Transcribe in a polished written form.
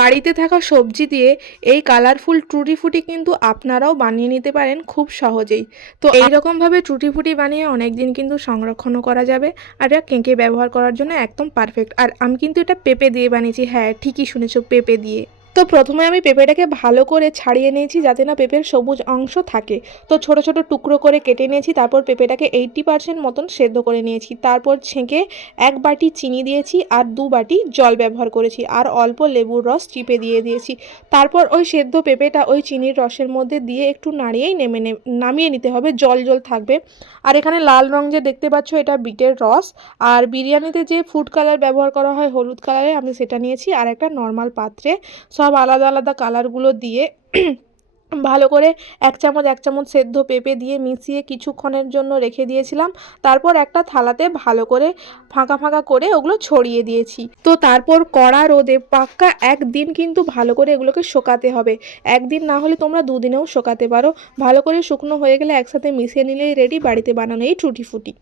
বাড়িতে থাকা সবজি দিয়ে এই কালারফুল টুটি ফুটি কিন্তু আপনারাও বানিয়ে নিতে পারেন খুব সহজেই। তো এইরকমভাবে টুটি ফুটি বানিয়ে অনেক দিন কিন্তু সংরক্ষণও করা যাবে। আর এটা কেকে ব্যবহার করার জন্য একদম পারফেক্ট। আর আমি কিন্তু এটা পেঁপে দিয়ে বানিয়েছি। হ্যাঁ, ঠিকই শুনেছো, পেঁপে দিয়ে। তো প্রথমে আমি পেঁপেটাকে ভালো করে ছাড়িয়ে নিয়েছি যাতে না পেঁপের সবুজ অংশ থাকে। তো ছোট ছোট টুকরো করে কেটে নিয়েছি। তারপর পেঁপেটাকে 80% মতন সেদ্ধ করে নিয়েছি। তারপর ছেঁকে 1 বাটি চিনি দিয়েছি আর 2 বাটি জল ব্যবহার করেছি আর অল্প লেবুর রস চিপে দিয়ে দিয়েছি। তারপর ওই সেদ্ধ পেঁপেটা ওই চিনির রসের মধ্যে দিয়ে একটু নাড়িয়েই নামিয়ে নিতে হবে, জল জল থাকবে। আর এখানে লাল রং যে দেখতে পাচ্ছ এটা বিটের রস। আর বিরিয়ানিতে যে ফুড কালার ব্যবহার করা হয় হলুদ কালারে, আমি সেটা নিয়েছি। আর একটা নর্মাল পাত্রে সব আলাদা আলাদা কালারগুলো দিয়ে ভালো করে 1 চামচ সেদ্ধ পেঁপে দিয়ে মিশিয়ে কিছুক্ষণের জন্য রেখে দিয়েছিলাম। তারপর একটা থালাতে ভালো করে ফাঁকা ফাঁকা করে ওগুলো ছড়িয়ে দিয়েছি। তো তারপর কড়া রোদে পাক্কা 1 দিন কিন্তু ভালো করে এগুলোকে শোকাতে হবে। 1 দিন না হলে তোমরা 2 দিনেও শোকাতে পারো। ভালো করে শুকনো হয়ে গেলে একসাথে মিশিয়ে নিলেই রেডি বাড়িতে বানানো এই টুটি ফুটি।